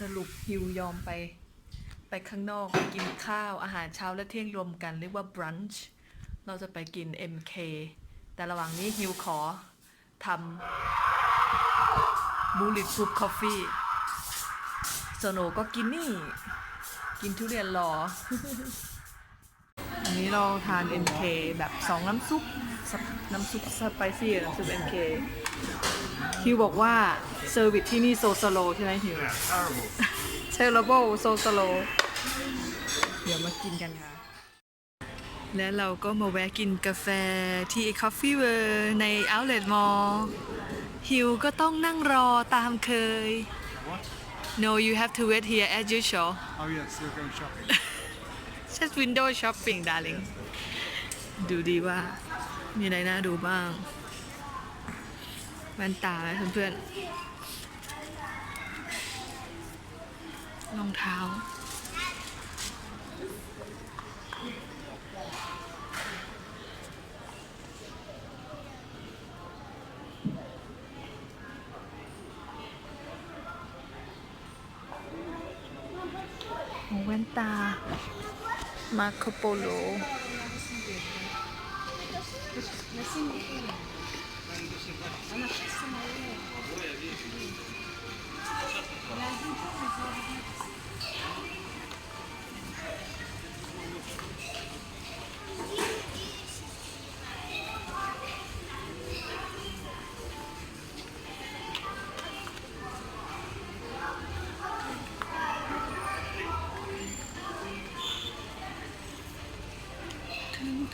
สรุปฮิวยอมไป ไปข้างนอกไปกินข้าวอาหารเช้าและเที่ยงรวมกัน เรียกว่า brunch เราจะไปกิน MK แต่ระหว่างนี้ฮิวขอทำ bulletproof coffee โซโนก็กินนี่ กินทุเรียนหรออันนี้เราทาน MK แบบสองน้ำซุป น้ำซุปสไปซี่น้ำซุป MK ฮิวบอกว่าเซอร์วิสที่นี่โซสโลใช่ไหมฮิว Yeah, terrible. terrible so slow เดี๋ยวมากินกันค่ะ และเราก็มาแวะกินกาแฟที่ Coffee World ใน Outlet Mall ฮิวก็ต้องนั่งรอตามเคย What? No you have to wait here as usual Oh yes, you're going shopping. just window shopping darling ดูดีว่า มีอะไรน่าดูบ้าง แว่นตาไหมเพื่อนๆรองเท้า แว่นตา มาโคโปโล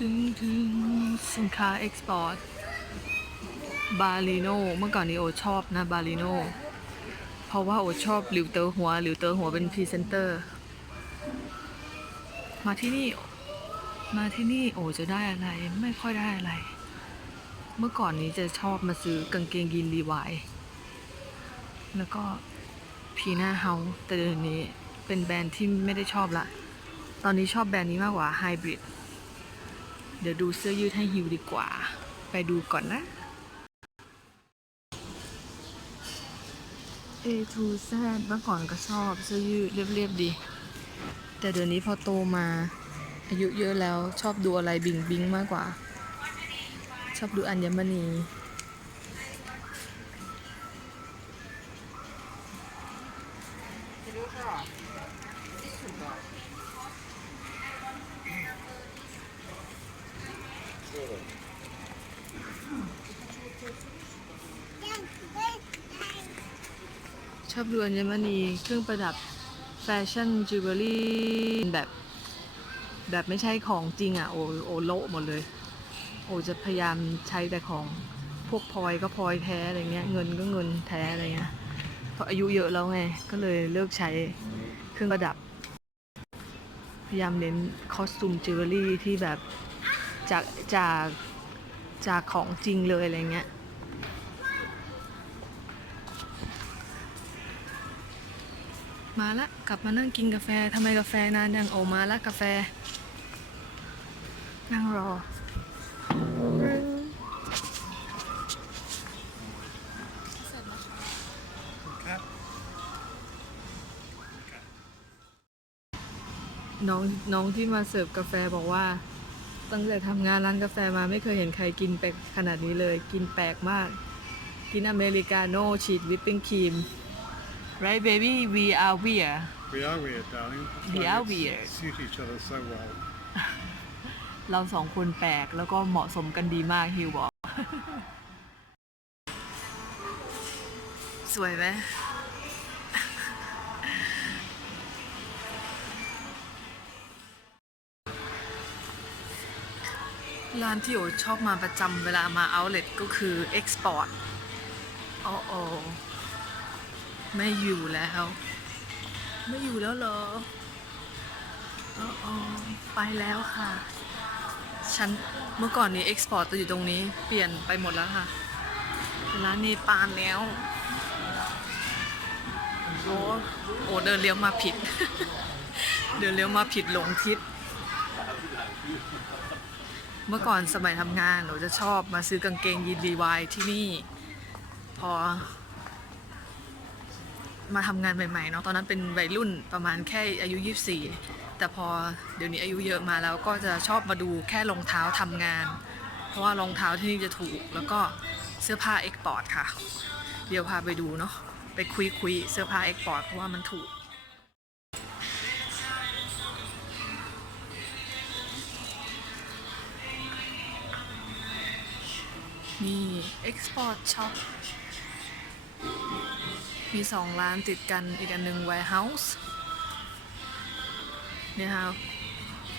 ถึงถึง บาลิโนเมื่อก่อนนี้โอชอบนะบาลิโนเพราะว่าโอชอบหลิวเตอหัวหลิวเตอหัวเป็นพรีเซนเตอร์ มาที่นี่ มาที่นี่โอจะได้อะไรไม่ค่อยได้อะไร เมื่อก่อนนี้จะชอบมาซื้อกางเกงยีนรีวายแล้วก็พีน่าเฮาแต่เดี๋ยวนี้เป็นแบรนด์ที่ไม่ได้ชอบละ ตอนนี้ชอบแบรนด์นี้มากกว่าไฮบริดเดี๋ยวดูเสื้อยืดให้ฮิวดีกว่า ไปดูก่อนนะ A to Z เมื่อก่อนก็ชอบเสื้อยืดเรียบๆดี แต่เดี๋ยวนี้พอโตมา อายุเยอะแล้วชอบดูอะไรบิงบิงมากกว่า ชอบดูอัญมณี ชอบดูอัญมณีเครื่องประดับแฟชั่นจิวเวลรี่แบบแบบไม่ใช่ของจริงอะโอโอโลหมดเลย โอจะพยายามใช้แต่ของพวกพลอยก็พลอยแท้อะไรเงี้ยเงินก็เงินแท้อะไรเงี้ยเพราะอายุเยอะแล้วไงก็เลยเลิกใช้เครื่องประดับ พยายามเน้นคอสตูมจิวเวลรี่ที่แบบจากจากจากของจริงเลยอะไรเงี้ย มาละกลับมานั่งกินกาแฟทำไมกาแฟนานยังโอมาละกาแฟ นั่งรอ Cat. น้องน้องที่มาเสิร์ฟกาแฟบอกว่า ตั้งแต่ทำงานร้านกาแฟมาไม่เคยเห็นใครกินแปลกขนาดนี้เลย กินแปลกมาก กินอเมริกาโน่ฉีดวิปปิ้งครีม right baby we are weird We are weird, darling. That's We why are we weird. Suit each other so well. เราสองคนแปลกแล้วก็เหมาะสมกันดีมากฮิวบอก สวยไหม ร้านที่โอชอบมาประจำเวลามาเอาเล t ก็คือ Export โอ้โอ ไม่อยู่แล้ว ไม่อยู่แล้วเหรอออไปแล้วค่ะ ฉันเมื่อก่อนนี้ Export ตัวอยู่ตรงนี้ เปลี่ยนไปหมดแล้วค่ะเป็นร้านเนปาลแล้ว โอ้โอเดินเลี้ยวมาผิด เดินเลี้ยวมาผิดหลงทิศเมื่อก่อนสมัยทำงานหนูจะชอบมาซื้อกางเกงยีนรีวายที่นี่ พอ มาทำงานใหม่ๆเนาะตอนนั้นเป็นวัยรุ่นประมาณแค่อายุ 24 แต่พอเดี๋ยวนี้อายุเยอะมาแล้วก็จะชอบมาดูแค่รองเท้าทำงาน เพราะว่ารองเท้าที่นี่จะถูก แล้วก็เสื้อผ้าเอ็กพอร์ตค่ะ เดี๋ยวพาไปดูเนาะไปคุยคุยๆเสื้อผ้าเอ็กพอร์ตเพราะว่ามันถูกนี่ Export Shop มีสองร้านติดกันอีกอันหนึ่ง Warehouse เนี่ยค่ะ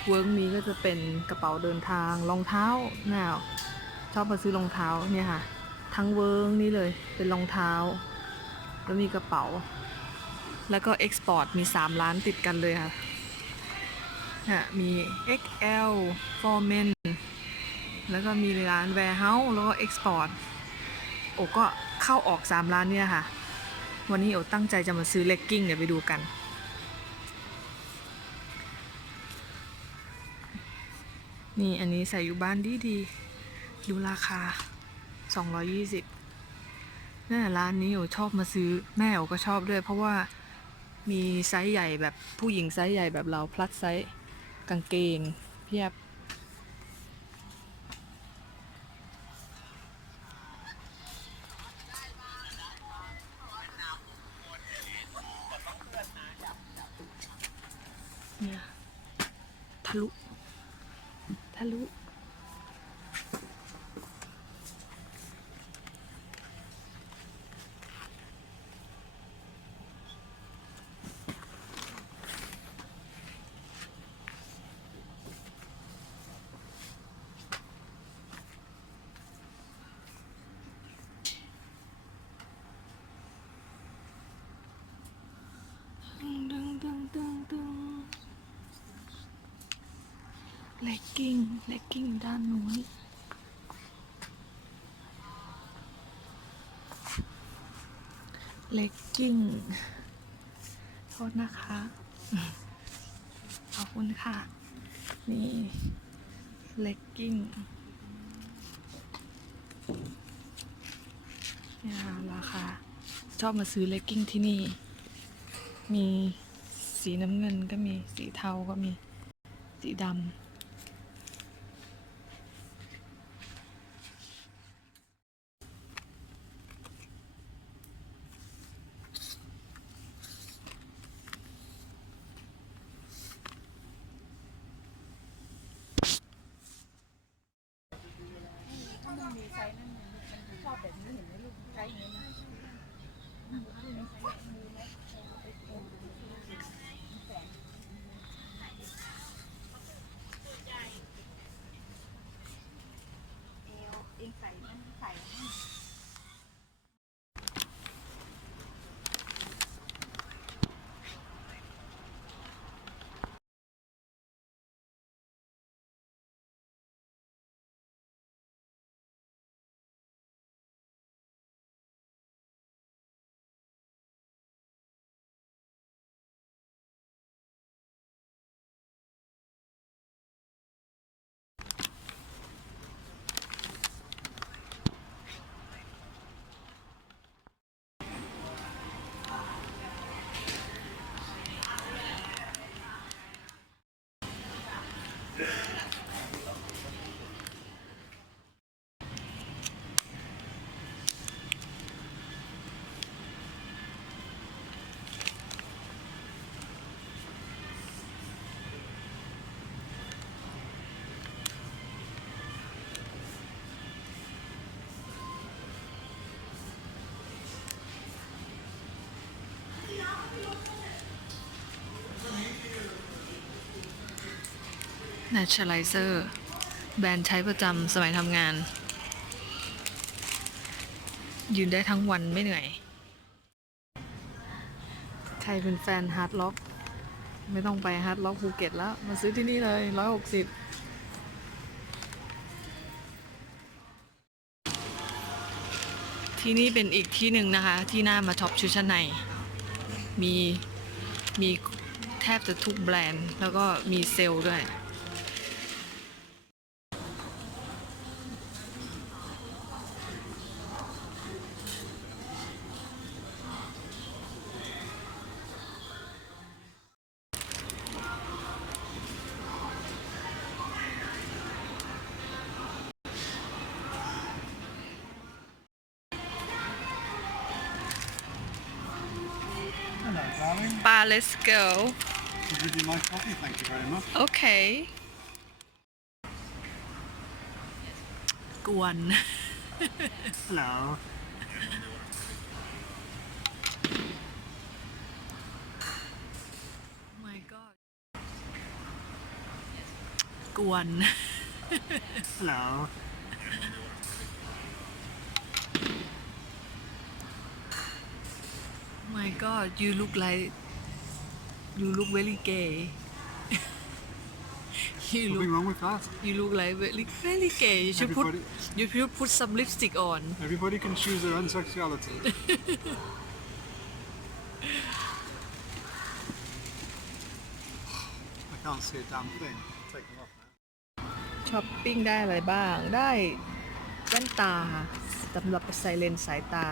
เวิร์กนี้ก็จะเป็นกระเป๋าเดินทางรองเท้าแนวชอบมาซื้อรองเท้าเนี่ยค่ะ ทั้งเวิร์กนี่เลยเป็นรองเท้า แล้วมีกระเป๋า แล้วก็ Export มี 3 ร้านติดกันเลยค่ะเนี่ยมี XL for men แล้วก็มีร้าน warehouse แล้วก็ export โอ้ก็เข้าออก 3 ร้านเนี่ยค่ะ วันนี้โอตั้งใจจะมาซื้อเลกกิ้งเดี๋ยวไปดูกัน นี่อันนี้ใส่อยู่บ้านดีดีดูราคา 220นี่นร้านนี้โอชอบมาซื้อแม่โอก็ชอบด้วย เพราะว่ามีไซส์ใหญ่แบบผู้หญิงไซส์ใหญ่แบบเราพลัดไซส์กางเกงเพียบ เนี่ย ทะลุ ทะลุ ดึงดึงดึงดึงดึง เลกกิ้งเลกกิ้งด้านนู้นเลกกิ้งโทษนะคะ ขอบคุณค่ะ นี่เลกกิ้งนี่ค่ะราคาชอบมาซื้อเลกกิ้งที่นี่ มีสีน้ำเงินก็มีสีเทาก็มีสีดำ Naturalizer แบรนด์ใช้ประจำสมัยทำงาน ยืนได้ทั้งวันไม่เหนื่อย ใครเป็นแฟนฮาร์ดล็อก ไม่ต้องไปฮาร์ดล็อกภูเก็ตแล้ว มาซื้อที่นี่เลยร้อยหกสิบที่นี่เป็นอีกที่หนึ่งนะคะ ที่น่ามาช็อปชุดชั้นใน มีมีแทบจะทุกแบรนด์ แล้วก็มีเซลล์ด้วย darling. ปา let's go I'll give you my coffee, thank you very much. โอเคกวน Hello. my god กวน Hello. My god you look like you look very gay you Nothing look wrong with that. you look like very very gay you should put Everybody- you should put some lipstick on Everybody can choose their own sexuality. I can't see a damn thing. Take them off now. ช้อปปิ้งได้อะไรบ้าง ได้แว่นตาสำหรับใส่เลนส์สายตา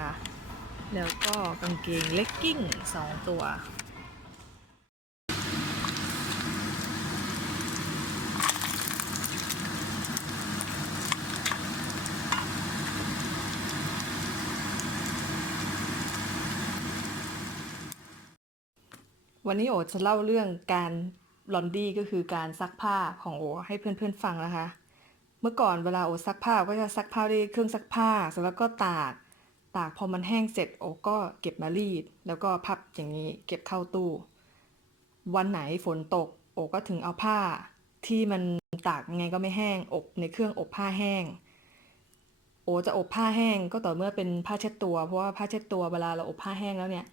แล้วก็กางเกงเลกกิ้งสองตัว วันนี้โอจะเล่าเรื่องการลอนดี้ก็คือการซักผ้าของโอให้เพื่อนๆฟังนะคะ เมื่อก่อนเวลาโอซักผ้าก็จะซักผ้าด้วยเครื่องซักผ้าเสร็จแล้วก็ตาก ตากพอมันแห้งเสร็จโอก็เก็บมารีด แล้วก็พับอย่างนี้เก็บเข้าตู้ วันไหนฝนตก โอก็ถึงเอาผ้า ที่มันตากยังไงก็ไม่แห้งอบในเครื่องอบผ้าแห้ง โอจะอบผ้าแห้งก็ต่อเมื่อเป็นผ้าเช็ดตัว เพราะว่าผ้าเช็ดตัวเวลาเราอบผ้าแห้งแล้วเนี่ย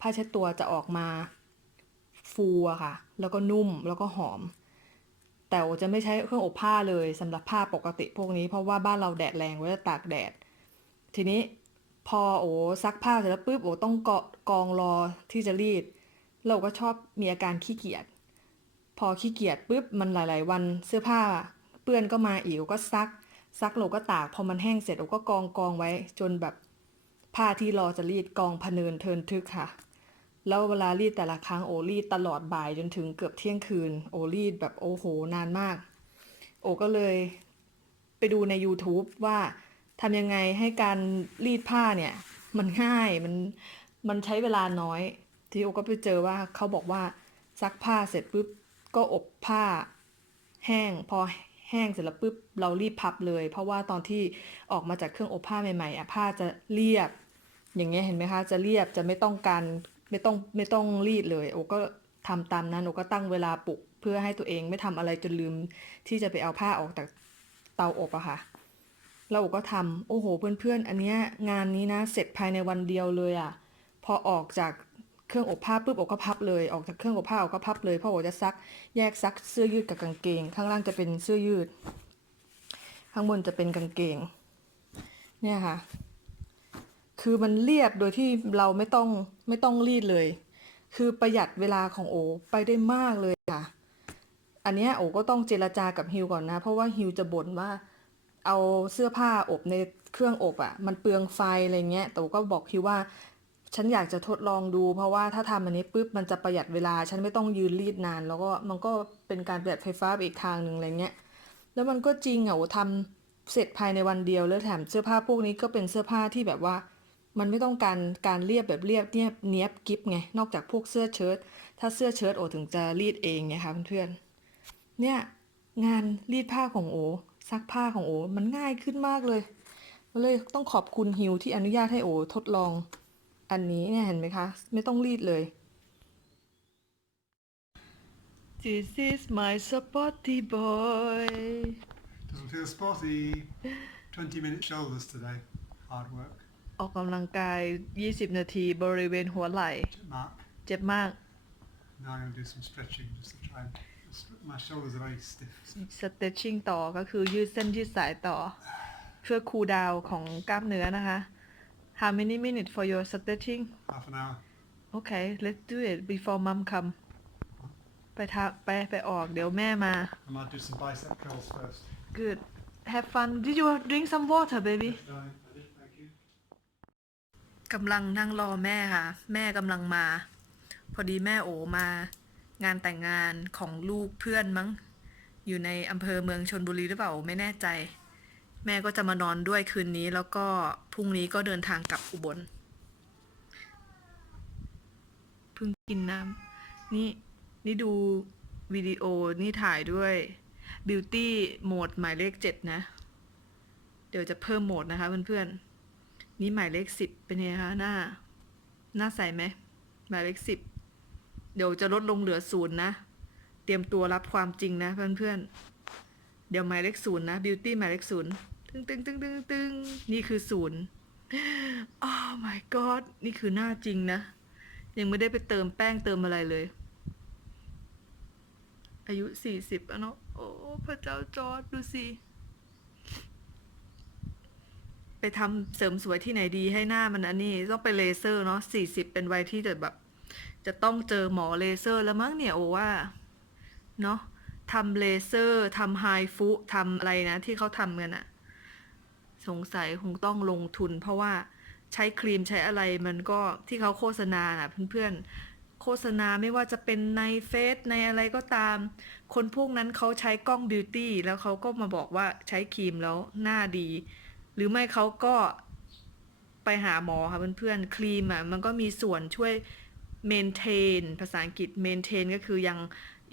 ผ้าเช็ดตัวจะออกมาฟูอะค่ะ แล้วก็นุ่มแล้วก็หอม แต่โอจะไม่ใช้เครื่องอบผ้าเลยสำหรับผ้าปกติพวกนี้เพราะว่าบ้านเราแดดแรงไว้จะตากแดด ทีนี้ พอโอซักผ้าเสร็จแล้วปุ๊บโอต้องเกาะกองรอที่จะรีด เราก็ชอบมีอาการขี้เกียจพอขี้เกียจปุ๊บมันหลาย ๆ วันเสื้อผ้า เปื้อนก็มาอีกก็ซัก ซักเราก็ตากพอมันแห้งเสร็จโอก็กองกองไว้ จนแบบผ้าที่รอจะรีดกองพเนินเทินทึกค่ะ แล้วเวลารีดแต่ละครั้งโอรีดตลอดบ่ายจนถึงเกือบเที่ยงคืน โอรีดแบบโอ้โหนานมาก โอก็เลยไปดูใน YouTube ว่า ทำยังไงให้การรีดผ้าเนี่ย มันง่ายมันมันใช้เวลาน้อย ที่โอก็ไปเจอว่าเขาบอกว่าซักผ้าเสร็จปุ๊บก็อบผ้า แห้งพอแห้งเสร็จแล้วปุ๊บเรารีบพับเลย เพราะว่าตอนที่ออกมาจากเครื่องอบผ้าใหม่ๆอะผ้าจะเรียบ อย่างเงี้ยเห็นไหมคะ จะเรียบจะไม่ต้องการไม่ต้องไม่ต้องรีดเลย โอก็ทำตามนั้นโอก็ตั้งเวลาปลุกเพื่อให้ตัวเองไม่ทำอะไรจนลืมที่จะไปเอาผ้าออกจากเตาอบอะค่ะ แล้วโอก็ทำโอ้โหเพื่อนๆ อันเนี้ยงานนี้นะเสร็จภายในวันเดียวเลยอะพอออกจากเครื่องอบผ้าปุ๊บโอก็พับเลยออกจากเครื่องอบผ้าโอก็พับเลยเพราะโอจะซักแยกซักเสื้อยืดกับกางเกง ข้างล่างจะเป็นเสื้อยืด ข้างบนจะเป็นกางเกง เนี่ยค่ะ คือมันเรียบโดยที่เราไม่ต้องไม่ต้องรีดเลย คือประหยัดเวลาของโอไปได้มากเลยค่ะ อันเนี้ยโอก็ต้องเจรจากับฮิวก่อนนะ เพราะว่าฮิวจะบ่นว่า เอาเสื้อผ้าอบในเครื่องอบอะ่ะ มันเปลืองไฟอะไรเงี้ยแต่ก็บอกฮิวว่า ฉันอยากจะทดลองดู เพราะว่าถ้าทำอันนี้ปุ๊บมันจะประหยัดเวลา ฉันไม่ต้องยืนรีดนาน แล้วก็มันก็เป็นการประหยัดไฟฟ้าไปอีกทางหนึ่งอะไรเงี้ยแล้วมันก็จริงอะโอทำเสร็จภายในวันเดียวแล้วแถมเสื้อผ้าพวกนี้ก็เป็นเสื้อผ้าที่แบบว่ามันไม่ต้องการการเรียบแบบเรียบเนียบเนียบกิฟไง นอกจากพวกเสื้อเชิ้ต ถ้าเสื้อเชิ้ตโอถึงจะรีดเองไงคะเพื่อนๆเนี่ยงานรีดผ้าของโอ ซักผ้าของโอมันง่ายขึ้นมากเลยก็เลยต้องขอบคุณฮิวที่อนุญาตให้โอทดลอง อันนี้เนี่ยเห็นไหมคะ ไม่ต้องรีดเลย This is my sporty boy Doesn't feel spotty. 20 minute shoulders today. Hard work. ออกกำลังกาย 20 นาทีบริเวณหัวไหล่ Mark. เจ็บมาก Now I'm going to do some stretching just to try and. My shoulders are very stiff. stretching ต่อก็คือยืดเส้นยืดสายต่อ เพื่อคูลดาวน์ของกล้ามเนื้อนะคะ How many minutes for your stretching Half an hour. Okay let's do it before mom come ไปทาไปไปออกเดี๋ยวแม่มา I might do some bicep curls first. Good have fun Did you drink some water baby Yes, darling. I did, thank you. กำลังนั่งรอแม่ค่ะ แม่กำลังมา พอดีแม่โอมา งานแต่งงานของลูกเพื่อนมั้ง อยู่ในอำเภอเมืองชนบุรีหรือเปล่าไม่แน่ใจ แม่ก็จะมานอนด้วยคืนนี้ แล้วก็พรุ่งนี้ก็เดินทางกลับอุบลเพิ่งกินน้ำนี่นี่ดูวิดีโอนี่ถ่ายด้วย Beauty โหมดหมายเลขเจ็ดนะ เดี๋ยวจะเพิ่มโหมดนะคะเพื่อนๆนี่หมายเลขสิบเป็นไงคะหน้า หน้าใสไหมหมายเลขสิบ เดี๋ยวจะลดลงเหลือศูนย์นะ เตรียมตัวรับความจริงนะเพื่อนๆ เดี๋ยวหมายเลขศูนย์นะ Beauty หมายเลขศูนย์ตึงตึงตึงตึงตึงนี่คือศูนย์ oh my god นี่คือหน้าจริงนะ ยังไม่ได้ไปเติมแป้งเติมอะไรเลย อายุสี่สิบอะเนาะโอ้พระเจ้าจอร์ดดูสิ ไปทำเสริมสวยที่ไหนดีให้หน้ามันอันนี้ ต้องไปเลเซอร์เนาะสี่สิบเป็นวัยที่จะแบบ จะต้องเจอหมอเลเซอร์แล้วมั้งเนี่ยโอว่า เนาะทำเลเซอร์ทำไฮฟุทำอะไรนะ ที่เขาทำกันอะสงสัยคงต้องลงทุน เพราะว่าใช้ครีมใช้อะไรมันก็ที่เขาโฆษณาน่ะเพื่อนๆ โฆษณาไม่ว่าจะเป็นในเฟซในอะไรก็ตาม คนพวกนั้นเขาใช้กล้องบิวตี้แล้วเขาก็มาบอกว่าใช้ครีมแล้วหน้าดี หรือไม่เขาก็ไปหาหมอค่ะเพื่อนๆ ครีมอะมันก็มีส่วนช่วย maintain ภาษาอังกฤษ maintain ก็คือยัง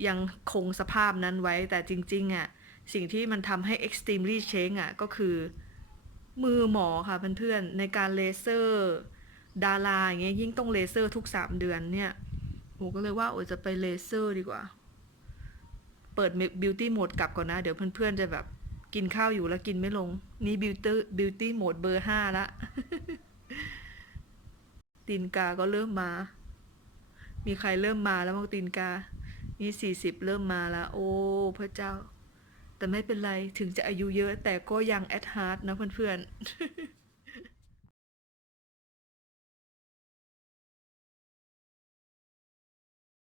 ยังคงสภาพนั้นไว้ แต่จริงๆอะสิ่งที่มันทำให้ extremely change อะก็คือมือหมอค่ะเพื่อนๆในการเลเซอร์ ดาราอย่างเงี้ยยิ่งต้องเลเซอร์ทุกสามเดือนเนี่ยโหก็เลยว่าโอจะไปเลเซอร์ดีกว่า เปิดบิวตี้โหมดกลับก่อนนะ เดี๋ยวเพื่อนๆจะแบบกินข้าวอยู่แล้วกินไม่ลง นี่บิวตี้บิวตี้โหมดเบอร์ห้าละตีนกาก็เริ่มมา มีใครเริ่มมาแล้วบ้างตีนกา นี่สี่สิบเริ่มมาแล้ว โอ้ พระเจ้า แต่ไม่เป็นไร ถึงจะอายุเยอะแต่ก็ยังแอดฮาร์ดนะเพื่อนๆ